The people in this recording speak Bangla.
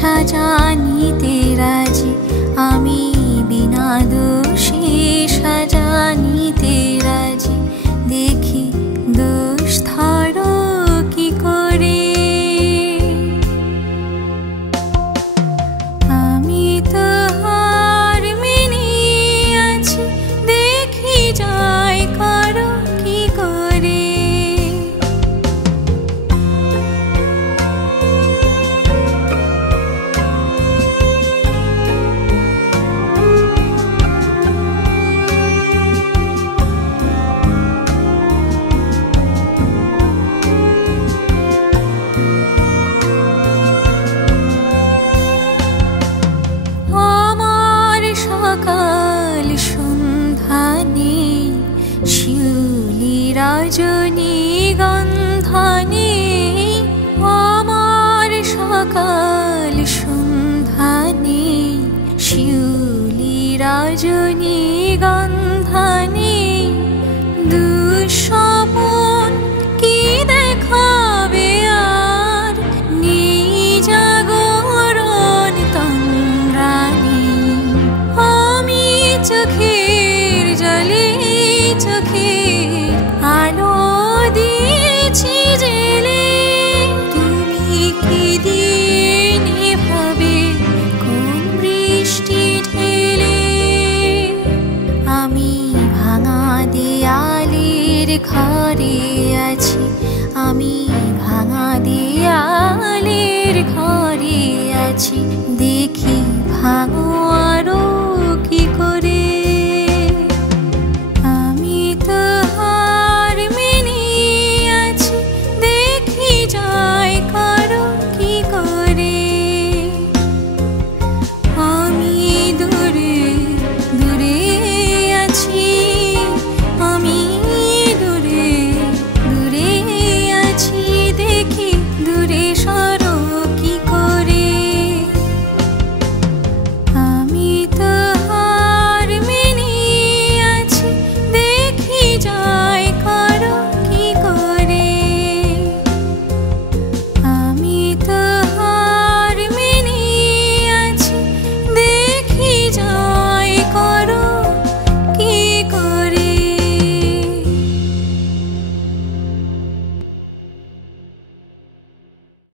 সাজানিতে রাজি আমি বিনা দোষে সাজানিতে রাজি দেখি দোষ ধরো কি করে আমি তো হার মেনে আছি দেখি জয় করো কি করে সকাল সন্ধ্যা নেই শিউলি রজনী গন্ধা নেই আমার সকাল সন্ধ্যা নেই শিউলি রজনী গন্ধা নেই দুঃস্বপন কি দেখাবে আর নেই জাগরণ তন্দ্রা নেই আমি চোখের জলে চোখের আলো দিয়েছি জেলে তুমি কি দিয়ে নেভাবে কোন বৃষ্টি ঢেলে আমি ভাঙা দেয়ালের ঘরে আছি আমি ভাঙা দেয়ালের ঘরে আছি দেখি ভাঙো